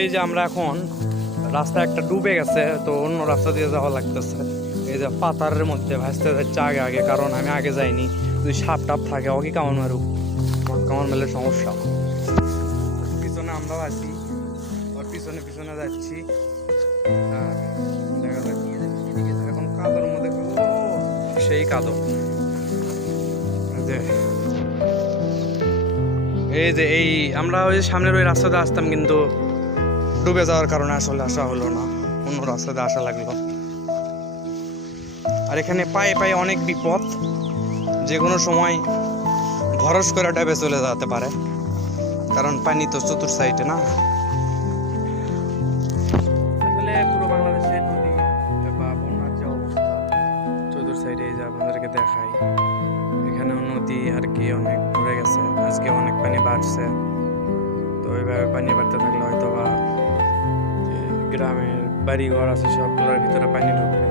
এই যে আমরা এখন রাস্তা একটা ডুবে গেছে, তো অন্য রাস্তা দিয়ে যাওয়া লাগতেছে। এই যে পাতারের মধ্যে ভাসতে যাচ্ছে আগে আগে, কারণ আমি আগে যাইনি। যদি সাপ টাপ থাকে ওকে কামড় মারুক, কামড় মারলে সমস্যা। পিছনে আমরাও আছি, ওর পিছনে পিছনে যাচ্ছি। দেখা যাক এখন কাদোর মধ্যে, সেই কাদো। এই যে এই আমরা ওই সামনের ওই রাস্তাতে আসতাম, কিন্তু ডুবে যাওয়ার কারণে আসলে আসা হলো না, অন্য রাস্তাতে আসা লাগলো। আর এখানে পায়ে পায়ে অনেক বিপদ, যে কোনো সময় ভরস করে ডাবে চলে যেতে পারে, কারণ পানি তো চতুর সাইডে না। আসলে পুরো বাংলাদেশের নদী বা বন্যার যে অবস্থা চতুর সাইডে, এই যে আপনাদেরকে দেখাই, এখানেও নদী আর কি অনেক ভরে গেছে। আজকে অনেক পানি বাড়ছে, তো ওইভাবে পানি বাড়তে থাকলে হয়তো বা গ্রামের বাড়ি ঘর আছে সবগুলোর ভিতরে পানি ঢুকবে।